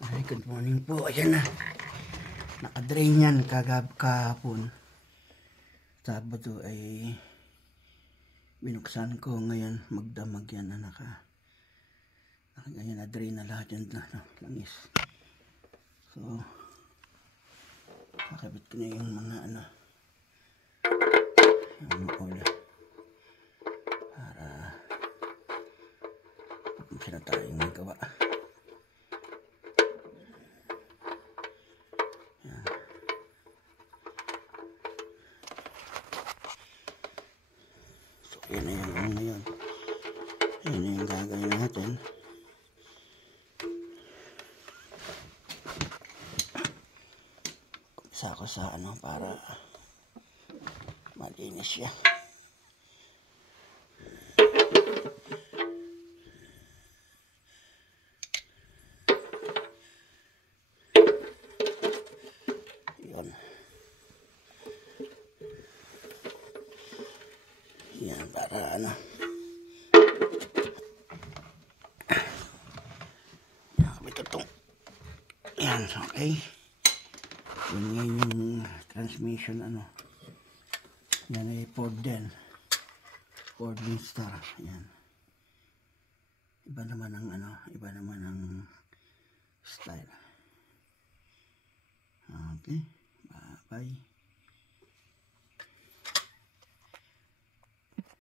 Ay, good morning po. Ayan na. Nakadrain yan kahapon. Sabado ay binuksan ko. Ngayon magdamag yan na ganyan na drain na lahat yan na langis. So nakabit ko na yung mga yung oil para pag na tayong magawa. Yan. So yan na yung ngayon. Yan na yung gagawin natin. Kumisa ko sa para malinis siya. Yun. Yan para nakabit itong yan, okay. Yun ngayon yung transmission yan ay Ford Star. Yan. Iba naman ang style. Okay. Bye bye.